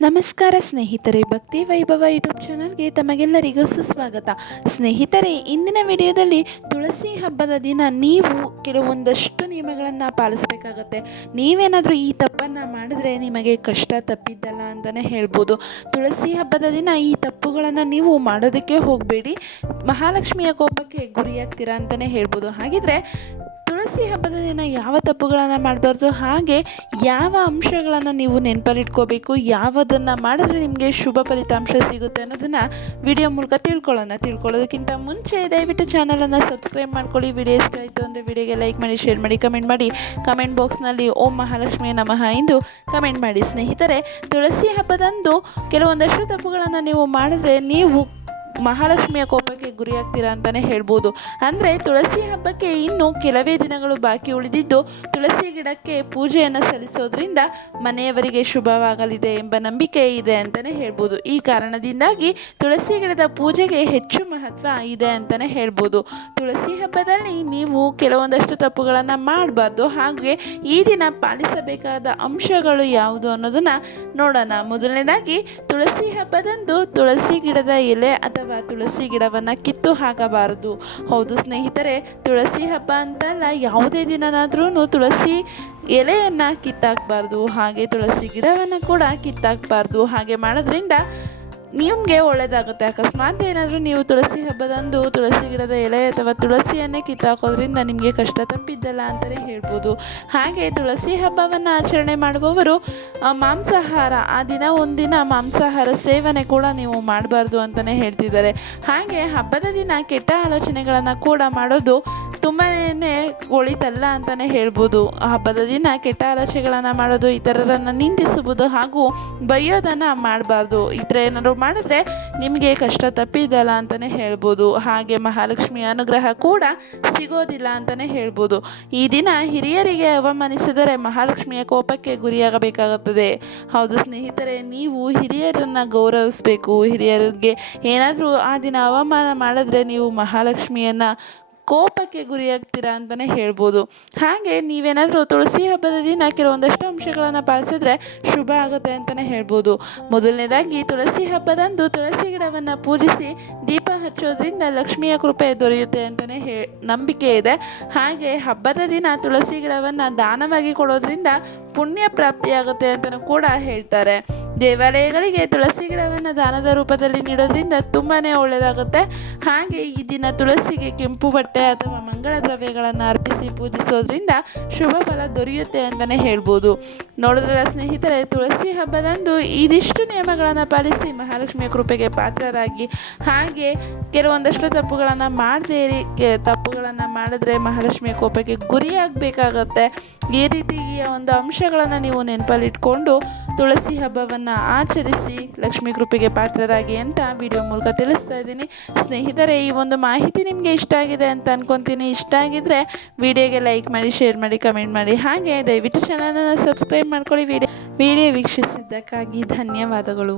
ನಮಸ್ಕಾರ ಸ್ನೇಹಿತರೆ, ಭಕ್ತಿ ವೈಭವ ಯೂಟ್ಯೂಬ್ ಚಾನಲ್ಗೆ ತಮಗೆಲ್ಲರಿಗೂ ಸುಸ್ವಾಗತ. ಸ್ನೇಹಿತರೆ, ಇಂದಿನ ವಿಡಿಯೋದಲ್ಲಿ ತುಳಸಿ ಹಬ್ಬದ ದಿನ ನೀವು ಕೆಲವೊಂದಷ್ಟು ನಿಯಮಗಳನ್ನು ಪಾಲಿಸಬೇಕಾಗತ್ತೆ. ನೀವೇನಾದರೂ ಈ ತಪ್ಪನ್ನು ಮಾಡಿದ್ರೆ ನಿಮಗೆ ಕಷ್ಟ ತಪ್ಪಿದ್ದಲ್ಲ ಅಂತಲೇ ಹೇಳ್ಬೋದು. ತುಳಸಿ ಹಬ್ಬದ ದಿನ ಈ ತಪ್ಪುಗಳನ್ನು ನೀವು ಮಾಡೋದಕ್ಕೆ ಹೋಗಬೇಡಿ. ಮಹಾಲಕ್ಷ್ಮಿಯ ಕೋಪಕ್ಕೆ ಗುರಿಯಾಗ್ತೀರಾ ಅಂತಲೇ ಹೇಳ್ಬೋದು. ಹಾಗಿದ್ರೆ ತುಳಸಿ ಹಬ್ಬದ ದಿನ ಯಾವ ತಪ್ಪುಗಳನ್ನು ಮಾಡಬಾರ್ದು, ಹಾಗೆ ಯಾವ ಅಂಶಗಳನ್ನು ನೀವು ನೆನಪಲ್ಲಿಟ್ಕೋಬೇಕು, ಯಾವುದನ್ನು ಮಾಡಿದ್ರೆ ನಿಮಗೆ ಶುಭ ಫಲಿತಾಂಶ ಸಿಗುತ್ತೆ ಅನ್ನೋದನ್ನು ವಿಡಿಯೋ ಮೂಲಕ ತಿಳ್ಕೊಳ್ಳೋಣ. ತಿಳ್ಕೊಳ್ಳೋದಕ್ಕಿಂತ ಮುಂಚೆ ದಯವಿಟ್ಟು ಚಾನಲನ್ನು ಸಬ್ಸ್ಕ್ರೈಬ್ ಮಾಡ್ಕೊಳ್ಳಿ. ವಿಡಿಯೋ ಇಷ್ಟ ಆಯಿತು ಅಂದರೆ ವಿಡಿಯೋಗೆ ಲೈಕ್ ಮಾಡಿ ಶೇರ್ ಮಾಡಿ ಕಮೆಂಟ್ ಮಾಡಿ. ಕಮೆಂಟ್ ಬಾಕ್ಸ್ನಲ್ಲಿ ಓಂ ಮಹಾಲಕ್ಷ್ಮಿ ನಮಃ ಎಂದು ಕಮೆಂಟ್ ಮಾಡಿ. ಸ್ನೇಹಿತರೆ, ತುಳಸಿ ಹಬ್ಬದಂದು ಕೆಲವೊಂದಷ್ಟು ತಪ್ಪುಗಳನ್ನು ನೀವು ಮಾಡಿದ್ರೆ ನೀವು ಮಹಾಲಕ್ಷ್ಮಿಯ ಕೋಪಕ್ಕೆ ಗುರಿಯಾಗ್ತೀರಾ ಅಂತಲೇ ಹೇಳ್ಬೋದು. ಅಂದರೆ ತುಳಸಿ ಹಬ್ಬಕ್ಕೆ ಇನ್ನು ಕೆಲವೇ ದಿನಗಳು ಬಾಕಿ ಉಳಿದಿದ್ದು ತುಳಸಿ ಗಿಡಕ್ಕೆ ಪೂಜೆಯನ್ನು ಸಲ್ಲಿಸೋದ್ರಿಂದ ಮನೆಯವರಿಗೆ ಶುಭವಾಗಲಿದೆ ಎಂಬ ನಂಬಿಕೆ ಇದೆ ಅಂತಲೇ ಹೇಳ್ಬೋದು. ಈ ಕಾರಣದಿಂದಾಗಿ ತುಳಸಿ ಗಿಡದ ಪೂಜೆಗೆ ಹೆಚ್ಚು ಮಹತ್ವ ಇದೆ ಅಂತಲೇ ಹೇಳ್ಬೋದು. ತುಳಸಿ ಹಬ್ಬದಲ್ಲಿ ನೀವು ಕೆಲವೊಂದಷ್ಟು ತಪ್ಪುಗಳನ್ನು ಮಾಡಬಾರ್ದು. ಹಾಗೆ ಈ ದಿನ ಪಾಲಿಸಬೇಕಾದ ಅಂಶಗಳು ಯಾವುದು ಅನ್ನೋದನ್ನು ನೋಡೋಣ. ಮೊದಲನೇದಾಗಿ ತುಳಸಿ ಹಬ್ಬದಂದು ತುಳಸಿ ಗಿಡದ ಎಲೆ ಅಥವಾ ತುಳಸಿ ಗಿಡವನ್ನು ಕಿತ್ತು ಹಾಕಬಾರದು. ಹೌದು ಸ್ನೇಹಿತರೆ, ತುಳಸಿ ಹಬ್ಬ ಅಂತಲ್ಲ ಯಾವುದೇ ದಿನನಾದ್ರೂ ತುಳಸಿ ಎಲೆಯನ್ನು ಕಿತ್ತಾಕಬಾರ್ದು. ಹಾಗೆ ತುಳಸಿ ಗಿಡವನ್ನು ಕೂಡ ಕಿತ್ತಾಕಬಾರ್ದು. ಹಾಗೆ ಮಾಡೋದ್ರಿಂದ ನಿಮಗೆ ಒಳ್ಳೆಯದಾಗುತ್ತೆ ಅಕಸ್ಮಾತ್ ಏನಾದರೂ ನೀವು ತುಳಸಿ ಹಬ್ಬದಂದು ತುಳಸಿ ಗಿಡದ ಎಲೆ ಅಥವಾ ತುಳಸಿಯನ್ನೇ ಕಿತ್ತಾಕೋದ್ರಿಂದ ನಿಮಗೆ ಕಷ್ಟ ತಪ್ಪಿದ್ದಲ್ಲ ಅಂತಲೇ ಹೇಳ್ಬೋದು. ಹಾಗೆ ತುಳಸಿ ಹಬ್ಬವನ್ನು ಆಚರಣೆ ಮಾಡುವವರು ಮಾಂಸಾಹಾರ, ಆ ದಿನ ಒಂದಿನ ಮಾಂಸಾಹಾರ ಸೇವನೆ ಕೂಡ ನೀವು ಮಾಡಬಾರ್ದು ಅಂತಲೇ ಹೇಳ್ತಿದ್ದಾರೆ. ಹಾಗೆ ಹಬ್ಬದ ದಿನ ಕೆಟ್ಟ ಆಲೋಚನೆಗಳನ್ನು ಕೂಡ ಮಾಡೋದು ತುಂಬಾ ಒಳಿತಲ್ಲ ಅಂತಲೇ ಹೇಳ್ಬೋದು. ಹಬ್ಬದ ದಿನ ಕೆಟ್ಟ ಆಲೋಚನೆಗಳನ್ನು ಮಾಡೋದು, ಇತರರನ್ನು ನಿಂದಿಸುವುದು ಹಾಗೂ ಬೈಯೋದನ್ನು ಮಾಡಬಾರ್ದು. ಈ ಥರ ಏನಾದ್ರು ಮಾಡಿದ್ರೆ ನಿಮಗೆ ಕಷ್ಟ ತಪ್ಪಿದಲ್ಲ ಅಂತಲೇ ಹೇಳ್ಬೋದು. ಹಾಗೆ ಮಹಾಲಕ್ಷ್ಮಿ ಅನುಗ್ರಹ ಕೂಡ ಸಿಗೋದಿಲ್ಲ ಅಂತಲೇ ಹೇಳ್ಬೋದು. ಈ ದಿನ ಹಿರಿಯರಿಗೆ ಅವಮಾನಿಸಿದರೆ ಮಹಾಲಕ್ಷ್ಮಿಯ ಕೋಪಕ್ಕೆ ಗುರಿಯಾಗಬೇಕಾಗುತ್ತದೆ. ಹೌದು ಸ್ನೇಹಿತರೆ, ನೀವು ಹಿರಿಯರನ್ನು ಗೌರವಿಸಬೇಕು. ಹಿರಿಯರಿಗೆ ಏನಾದರೂ ಆ ದಿನ ಅವಮಾನ ಮಾಡಿದ್ರೆ ನೀವು ಮಹಾಲಕ್ಷ್ಮಿಯನ್ನು ಕೋಪಕ್ಕೆ ಗುರಿಯಾಗ್ತೀರಾ ಅಂತಲೇ ಹೇಳ್ಬೋದು. ಹಾಗೆ ನೀವೇನಾದರೂ ತುಳಸಿ ಹಬ್ಬದ ದಿನ ಕೆಲವೊಂದಷ್ಟು ಅಂಶಗಳನ್ನು ಪಾಲಿಸಿದ್ರೆ ಶುಭ ಆಗುತ್ತೆ ಅಂತಲೇ ಹೇಳ್ಬೋದು. ಮೊದಲನೇದಾಗಿ ತುಳಸಿ ಹಬ್ಬದಂದು ತುಳಸಿ ಗಿಡವನ್ನು ಪೂಜಿಸಿ ದೀಪ ಹಚ್ಚೋದ್ರಿಂದ ಲಕ್ಷ್ಮಿಯ ಕೃಪೆ ದೊರೆಯುತ್ತೆ ಅಂತಲೇ ಹೇ, ನಂಬಿಕೆ ಇದೆ. ಹಾಗೆ ಹಬ್ಬದ ದಿನ ತುಳಸಿ ಗಿಡವನ್ನು ದಾನವಾಗಿ ಕೊಡೋದ್ರಿಂದ ಪುಣ್ಯ ಪ್ರಾಪ್ತಿಯಾಗುತ್ತೆ ಅಂತಲೂ ಕೂಡ ಹೇಳ್ತಾರೆ. ದೇವಾಲಯಗಳಿಗೆ ತುಳಸಿ ಗಿಡವನ್ನು ದಾನದ ರೂಪದಲ್ಲಿ ನೀಡೋದ್ರಿಂದ ತುಂಬಾ ಒಳ್ಳೆಯದಾಗುತ್ತೆ ಹಾಗೆ ಈ ದಿನ ತುಳಸಿಗೆ ಕೆಂಪು ಬಟ್ಟೆ ಅಥವಾ ಮಂಗಳ ದ್ರವ್ಯಗಳನ್ನು ಅರ್ಪಿಸಿ ಪೂಜಿಸೋದ್ರಿಂದ ಶುಭ ಫಲ ದೊರೆಯುತ್ತೆ ಅಂತಲೇ ಹೇಳ್ಬೋದು. ನೋಡಿದ್ರಲ್ಲ ಸ್ನೇಹಿತರೆ, ತುಳಸಿ ಹಬ್ಬದಂದು ಇದಿಷ್ಟು ನಿಯಮಗಳನ್ನು ಪಾಲಿಸಿ ಮಹಾಲಕ್ಷ್ಮಿಯ ಕೃಪೆಗೆ ಪಾತ್ರರಾಗಿ. ಹಾಗೆ ಕೆಲವೊಂದಷ್ಟು ತಪ್ಪುಗಳನ್ನು ಮಾಡದೇ ಕೆ- ತಪ್ಪುಗಳನ್ನು ಮಾಡಿದ್ರೆ ಮಹಾಲಕ್ಷ್ಮಿಯ ಕೋಪಕ್ಕೆ ಗುರಿಯಾಗಬೇಕಾಗತ್ತೆ. ಈ ರೀತಿಯ ಒಂದು ಅಂಶಗಳನ್ನು ನೀವು ನೆನಪಲ್ಲಿಟ್ಕೊಂಡು ತುಳಸಿ ಹಬ್ಬವನ್ನು ಆಚರಿಸಿ ಲಕ್ಷ್ಮೀ ಕೃಪೆಗೆ ಪಾತ್ರರಾಗಿ ಅಂತ ವಿಡಿಯೋ ಮೂಲಕ ತಿಳಿಸ್ತಾ ಇದ್ದೀನಿ. ಸ್ನೇಹಿತರೆ, ಈ ಒಂದು ಮಾಹಿತಿ ನಿಮಗೆ ಇಷ್ಟ ಆಗಿದೆ ಅಂತ ಅಂದ್ಕೊತೀನಿ ಇಷ್ಟ ಆಗಿದ್ರೆ ವಿಡಿಯೋಗೆ ಲೈಕ್ ಮಾಡಿ ಶೇರ್ ಮಾಡಿ ಕಮೆಂಟ್ ಮಾಡಿ. ಹಾಗೆ ದಯವಿಟ್ಟು ಚಾನಲನ್ನು ಸಬ್ಸ್ಕ್ರೈಬ್ ಮಾಡ್ಕೊಳ್ಳಿ. ವಿಡಿಯೋ ವಿಡಿಯೋ ವೀಕ್ಷಿಸಿದ್ದಕ್ಕಾಗಿ ಧನ್ಯವಾದಗಳು.